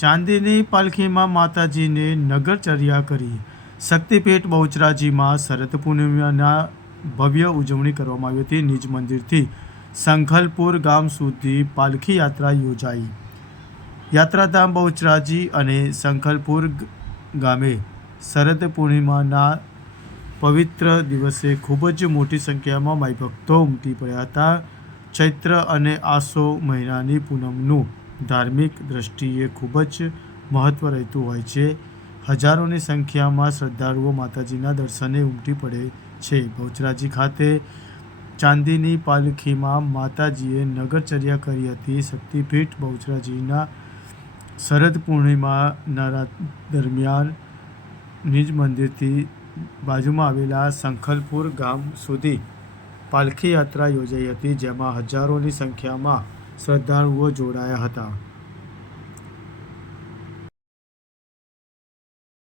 ચાંદીની પાલખીમાં માતાજીને નગરચર્યા કરી. શક્તિપીઠ બહુચરાજીમાં શરદ પૂર્ણિમાના ભવ્ય ઉજવણી કરવામાં આવી હતી. નિજ મંદિરથી સંખલપુર ગામ સુધી પાલખી યાત્રા યોજાઈ. યાત્રાધામ બહુચરાજી અને સંખલપુર ગામે શરદ પૂર્ણિમાના પવિત્ર દિવસે ખૂબ જ મોટી સંખ્યામાં માઈ ભક્તો ઉમટી પડ્યા હતા. ચૈત્ર અને આસો મહિનાની પૂનમનું ધાર્મિક દ્રષ્ટિએ ખૂબ જ મહત્ત્વ રહેતું હોય છે. હજારોની સંખ્યામાં શ્રદ્ધાળુઓ માતાજીના દર્શને ઉમટી પડે છે. બહુચરાજી ખાતે ચાંદીની પાલખીમાં માતાજીએ નગરચર્યા કરી હતી. શક્તિપીઠ બહુચરાજીના શરદ પૂર્ણિમાના દરમિયાન નિજ મંદિરથી બાજુમાં આવેલા સંખલપુર ગામ સુધી પાલખી યાત્રા યોજાઈ હતી, જેમાં હજારોની સંખ્યામાં શ્રદ્ધાળુઓ જોડાયા હતા.